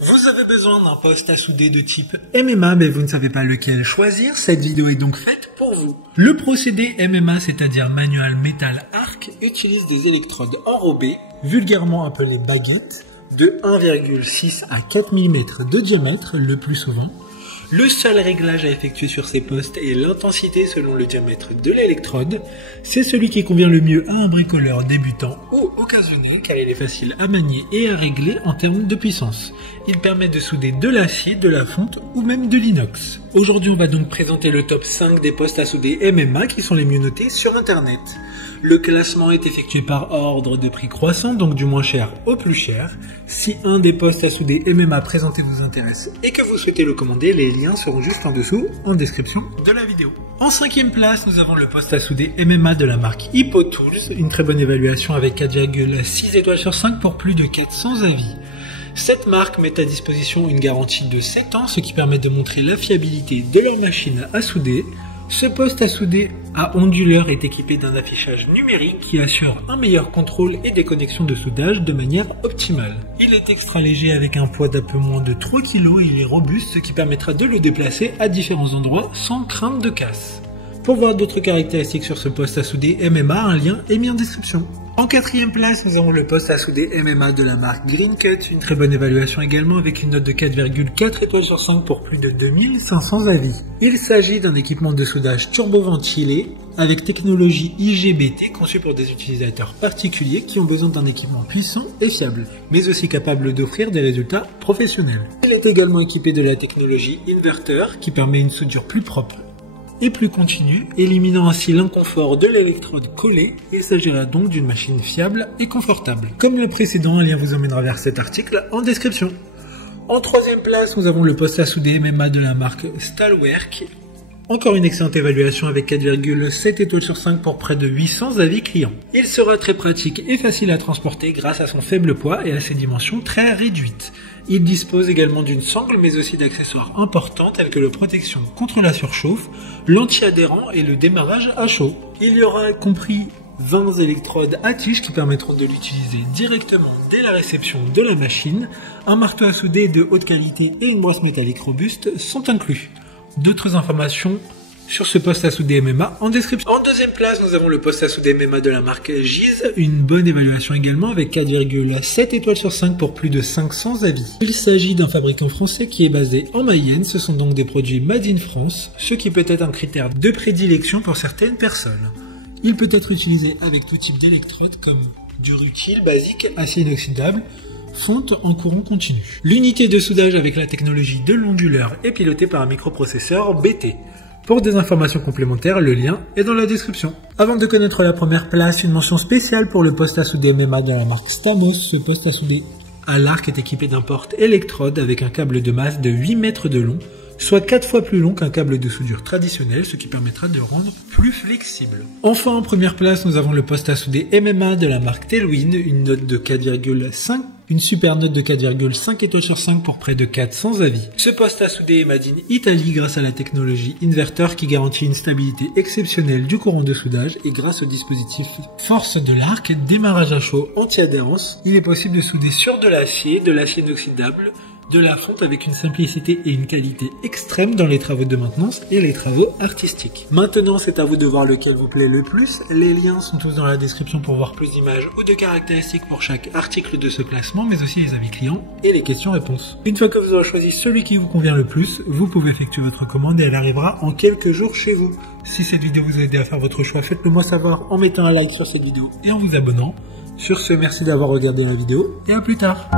Vous avez besoin d'un poste à souder de type MMA, mais vous ne savez pas lequel choisir. Cette vidéo est donc faite pour vous. Le procédé MMA, c'est-à-dire Manual Metal Arc, utilise des électrodes enrobées, vulgairement appelées baguettes, de 1,6 à 4 mm de diamètre le plus souvent. Le seul réglage à effectuer sur ces postes est l'intensité selon le diamètre de l'électrode. C'est celui qui convient le mieux à un bricoleur débutant ou occasionnel car il est facile à manier et à régler en termes de puissance. Il permet de souder de l'acier, de la fonte ou même de l'inox. Aujourd'hui, on va donc présenter le top 5 des postes à souder MMA qui sont les mieux notés sur internet. Le classement est effectué par ordre de prix croissant, donc du moins cher au plus cher. Si un des postes à souder MMA présentés vous intéresse et que vous souhaitez le commander, les liens seront juste en dessous en description de la vidéo. En 5e place, nous avons le poste à souder MMA de la marque Hippo Tools, une très bonne évaluation avec 4,6 étoiles sur 5 pour plus de 400 avis. Cette marque met à disposition une garantie de 7 ans, ce qui permet de montrer la fiabilité de leur machine à souder. Ce poste à souder à onduleur est équipé d'un affichage numérique qui assure un meilleur contrôle et des connexions de soudage de manière optimale. Il est extra léger avec un poids d'un peu moins de 3 kg et il est robuste, ce qui permettra de le déplacer à différents endroits sans crainte de casse. Pour voir d'autres caractéristiques sur ce poste à souder MMA, un lien est mis en description. En 4e place, nous avons le poste à souder MMA de la marque Green Cut, une très bonne évaluation également avec une note de 4,4 étoiles sur 5 pour plus de 2500 avis. Il s'agit d'un équipement de soudage turbo-ventilé avec technologie IGBT conçu pour des utilisateurs particuliers qui ont besoin d'un équipement puissant et fiable, mais aussi capable d'offrir des résultats professionnels. Il est également équipé de la technologie inverteur qui permet une soudure plus propre et plus continue, éliminant ainsi l'inconfort de l'électrode collée. Il s'agira donc d'une machine fiable et confortable. Comme le précédent, un lien vous emmènera vers cet article en description. En 3e place, nous avons le poste à souder MMA de la marque Stahlwerk. Encore une excellente évaluation avec 4,7 étoiles sur 5 pour près de 800 avis clients. Il sera très pratique et facile à transporter grâce à son faible poids et à ses dimensions très réduites. Il dispose également d'une sangle mais aussi d'accessoires importants tels que la protection contre la surchauffe, l'anti-adhérent et le démarrage à chaud. Il y aura compris 20 électrodes à tige qui permettront de l'utiliser directement dès la réception de la machine. Un marteau à souder de haute qualité et une brosse métallique robuste sont inclus. D'autres informations sur ce poste à souder MMA en description. En 2e place, nous avons le poste à souder MMA de la marque Giz, une bonne évaluation également avec 4,7 étoiles sur 5 pour plus de 500 avis. Il s'agit d'un fabricant français qui est basé en Mayenne, ce sont donc des produits made in France, ce qui peut être un critère de prédilection pour certaines personnes. Il peut être utilisé avec tout type d'électrode comme du rutile basique, acier inoxydable, fonte en courant continu. L'unité de soudage avec la technologie de l'onduleur est pilotée par un microprocesseur BT. Pour des informations complémentaires, le lien est dans la description. Avant de connaître la première place, une mention spéciale pour le poste à souder MMA de la marque Stamos. Ce poste à souder à l'arc est équipé d'un porte-électrode avec un câble de masse de 8 mètres de long, soit 4 fois plus long qu'un câble de soudure traditionnel, ce qui permettra de le rendre plus flexible. Enfin, en première place, nous avons le poste à souder MMA de la marque Tailwind, une note de 4,5, une super note de 4,5 étoiles sur 5 pour près de 400 avis. Ce poste à souder est made in Italy grâce à la technologie inverteur qui garantit une stabilité exceptionnelle du courant de soudage et grâce au dispositif force de l'arc, démarrage à chaud anti-adhérence, il est possible de souder sur de l'acier inoxydable, de la fonte avec une simplicité et une qualité extrême dans les travaux de maintenance et les travaux artistiques. Maintenant, c'est à vous de voir lequel vous plaît le plus. Les liens sont tous dans la description pour voir plus d'images ou de caractéristiques pour chaque article de ce classement, mais aussi les avis clients et les questions-réponses. Une fois que vous aurez choisi celui qui vous convient le plus, vous pouvez effectuer votre commande et elle arrivera en quelques jours chez vous. Si cette vidéo vous a aidé à faire votre choix, faites-le moi savoir en mettant un like sur cette vidéo et en vous abonnant. Sur ce, merci d'avoir regardé la vidéo et à plus tard.